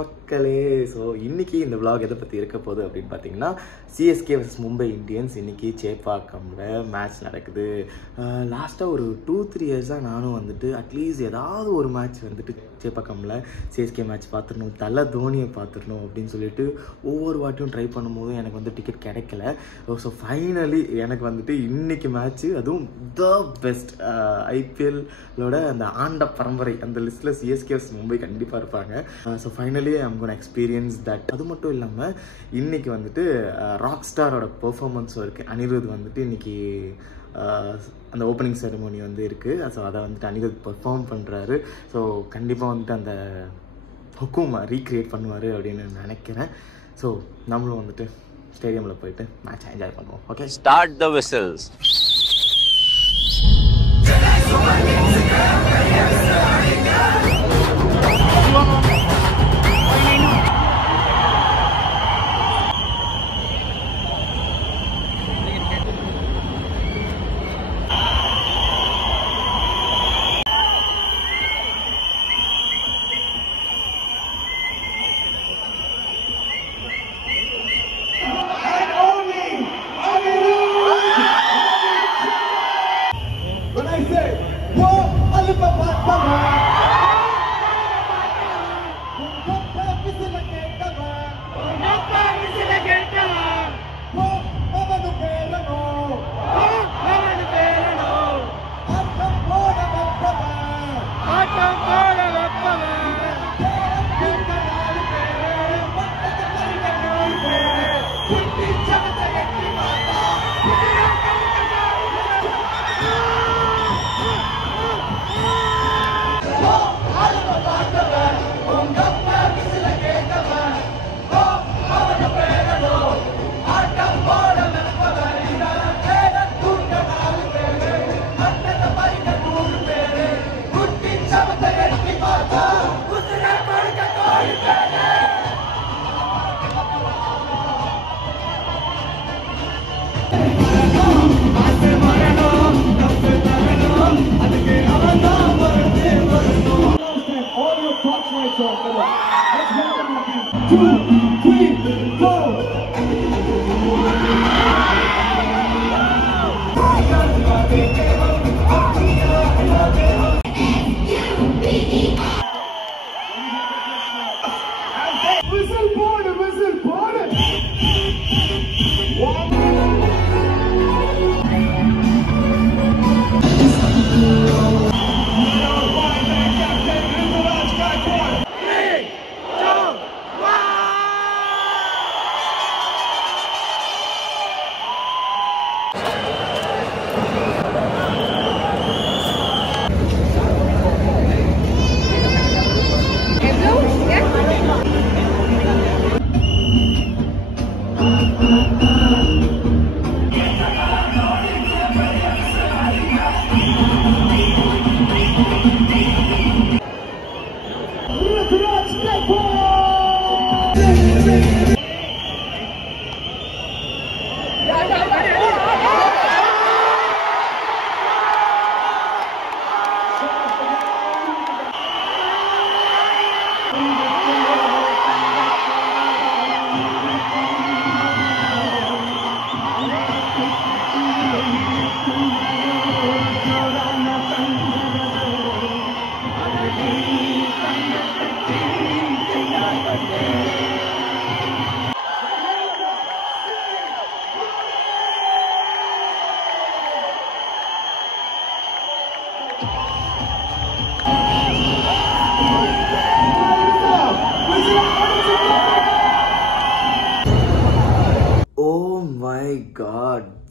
மக்களே. ஸோ இன்றைக்கி இந்த vlog எதை பற்றி இருக்க போகுது அப்படின்னு பார்த்தீங்கன்னா, சிஎஸ்கே vs மும்பை இந்தியன்ஸ் இன்றைக்கி சேப்பாக்கமில் மேட்ச் நடக்குது. லாஸ்ட்டாக ஒரு 2-3 இயர்ஸாக நானும் வந்துட்டு அட்லீஸ்ட் ஏதாவது ஒரு மேட்ச் வந்துட்டு சேப்பாக்கமில் சிஎஸ்கே மேட்ச் பார்த்துடணும், தலை தோனியை பார்த்துடணும் அப்படின்னு சொல்லிட்டு ஒவ்வொரு வாட்டியும் ட்ரை பண்ணும்போதும் எனக்கு வந்து டிக்கெட் கிடைக்கல. ஸோ ஃபைனலி எனக்கு வந்துட்டு இன்றைக்கி மேட்ச்சு, அதுவும் த பெஸ்ட் ஐபிஎல்லோட அந்த ஆண்ட பரம்பரை அந்த லிஸ்ட்டில் சிஎஸ்கே vs மும்பை கண்டிப்பாக இருப்பாங்க. So finally I'm gonna experience that. அது மட்டும் இல்லாமல் இன்றைக்கி வந்துட்டு ராக் ஸ்டாரோட பெர்ஃபார்மன்ஸும் இருக்குது. அனிருத் வந்துட்டு இன்றைக்கி அந்த ஓப்பனிங் செரமோனி வந்து இருக்குது. ஸோ அதை வந்துட்டு அனிருத் பெர்ஃபார்ம் பண்ணுறாரு. ஸோ கண்டிப்பாக வந்துட்டு அந்த ஹுக்கும் ரீக்ரியேட் பண்ணுவார் அப்படின்னு நினைக்கிறேன். ஸோ நம்மளும் வந்துட்டு ஸ்டேடியமில் போயிட்டு மேட்ச் என்ஜாய் பண்ணுவோம். Okay, start the whistles.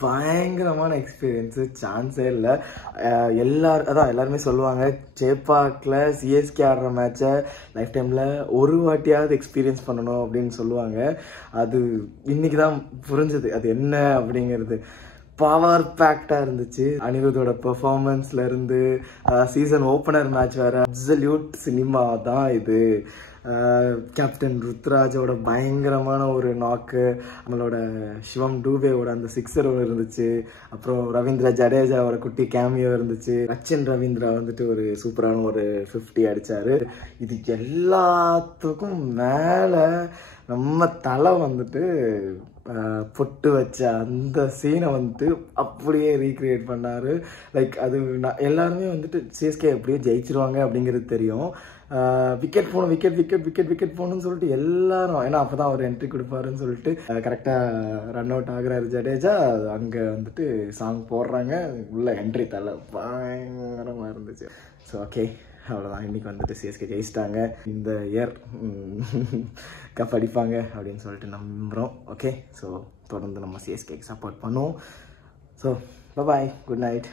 பயங்கரமான எக்ஸ்பீரியன்ஸு, சான்ஸே இல்லை. எல்லாருமே சொல்லுவாங்க சேப்பாக்கில் சிஎஸ்கே ஆடுற மேட்சை லைஃப் டைமில் ஒரு வாட்டியாவது எக்ஸ்பீரியன்ஸ் பண்ணணும் அப்படின்னு சொல்லுவாங்க. அது இன்னைக்கு தான் புரிஞ்சது அது என்ன அப்படிங்கிறது. பவர் பேக்டாக இருந்துச்சு. அனிருத்தோட பெர்ஃபார்மன்ஸ்லேருந்து சீசன் ஓப்பனர் மேட்ச் வேறு அப்சல்யூட் சினிமா தான் இது. கேப்டன் ருத்ராஜோட பயங்கரமான ஒரு நாக்கு, நம்மளோட சிவம் டூபேவோட அந்த சிக்ஸர் இருந்துச்சு, அப்புறம் ரவீந்திர ஜடேஜாவோட குட்டி கேமியோ இருந்துச்சு, ரச்சின் ரவீந்திரா வந்துட்டு ஒரு சூப்பரான ஒரு 50 அடித்தார். இது எல்லாத்துக்கும் மேலே நம்ம தலை வந்துட்டு பொட்டு வச்ச அந்த சீனை வந்துட்டு அப்படியே ரீக்ரியேட் பண்ணார். லைக் அது எல்லாருமே வந்துட்டு சிஎஸ்கே எப்படியோ ஜெயிச்சிருவாங்க அப்படிங்கிறது தெரியும். விக்கெட் போகணும், விக்கெட் போகணும்னு சொல்லிட்டு எல்லாரும், ஏன்னா அப்போ தான் அவர் என்ட்ரி கொடுப்பாருன்னு சொல்லிட்டு கரெக்டாக ரன் அவுட் ஆகுறாரு ஜடேஜா. அங்கே வந்துட்டு சாங் போடுறாங்க, உள்ள என்ட்ரி தலை பயங்கரமாக இருந்துச்சு. ஸோ ஓகே, அவ்வளோதான். இன்றைக்கி வந்துட்டு சிஎஸ்கே ஜெயிச்சிட்டாங்க. இந்த இயர் கப் அடிப்பாங்க அப்படின்னு சொல்லிட்டு நம்புகிறோம். ஓகே, ஸோ தொடர்ந்து நம்ம சிஎஸ்கேக்கு சப்போர்ட் பண்ணுவோம். So bye, good night.